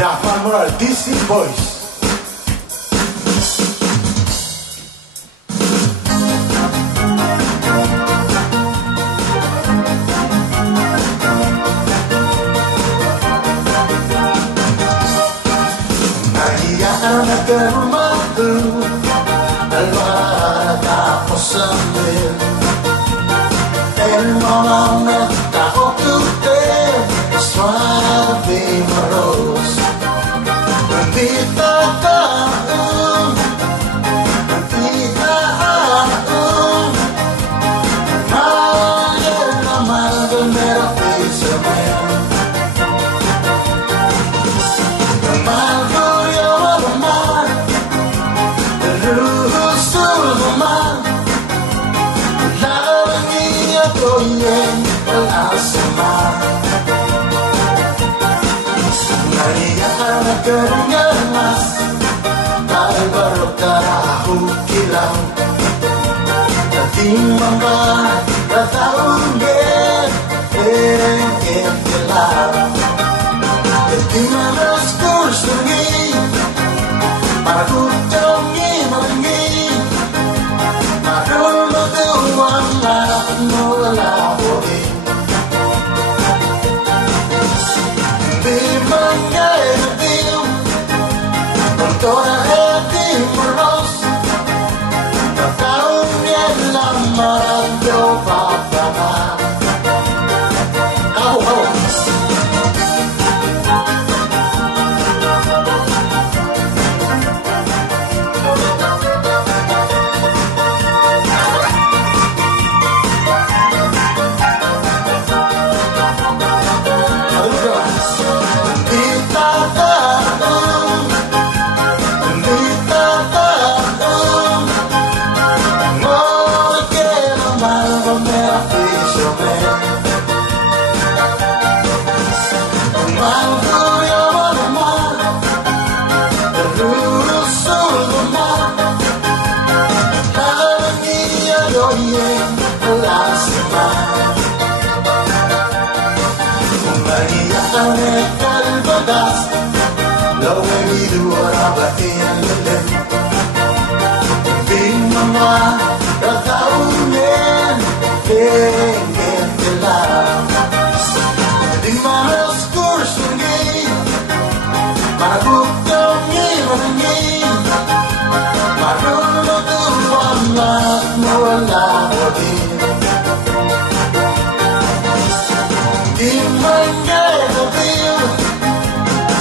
Jafar Moral, DC Boys. Anak ke rumahku, allora da possa ver. El mamma da tutte suave moros. Vita ta vita Maria mal mera pesa Yang belasma Maria anak kerengamas Tal berkarahu kilau Tatimang ba Rataun gen Ereng kilau Tatimang raskur sungi Parutongi mangi Marul tuan larap mula bodi Di manggai nabiu Kontona hati meros Tahun yang lama Doa bapa Kau Anek kalbadas Law ay dua batin lelem Bing mga rataunin Pengen telah Di mana skur sungi Maragutang imangi Marunod tuwan at mawala odin Di mangay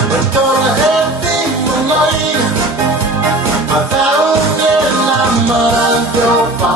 Bertolak hati mulai Matahun yang lama Doa